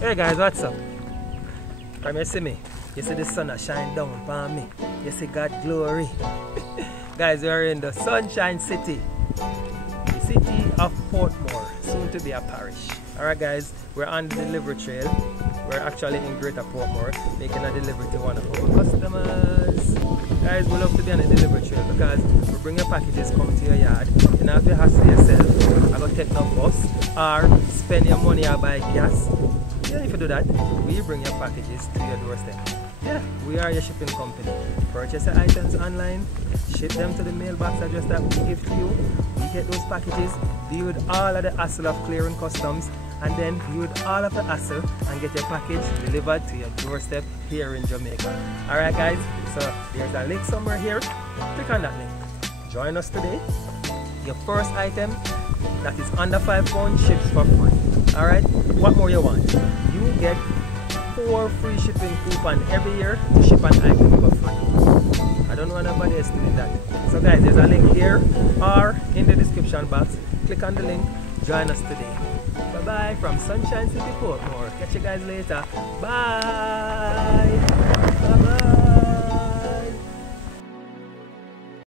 Hey guys, what's up? Come here, see me. You see the sun a shine down upon me. You see God glory. Guys, we are in the Sunshine City. The city of Portmore, soon to be a parish. Alright guys, we're on the delivery trail. We're actually in Greater Portmore, making a delivery to one of our customers. Guys, we love to be on the delivery trail because we bring your packages come to your yard. You don't have to hassle yourself. I go take no bus or spend your money or buy gas. You don't need to do that. We bring your packages to your doorstep. Yeah, we are your shipping company. Purchase your items online, ship them to the mailbox address that we give to you. We get those packages, deal with all of the hassle of clearing customs, and then deal with all of the hassle and get your package delivered to your doorstep here in Jamaica. Alright guys, so there's a link somewhere here. Click on that link. Join us today. Your first item that is under £5 ships for free. Alright, what more you want? You get 4 free shipping coupons every year to ship an item for free. I don't know nobody else doing that. So guys, there's a link here or in the description box. Click on the link, join us today. Bye bye from Sunshine City Portmore. Catch you guys later. Bye. Bye bye.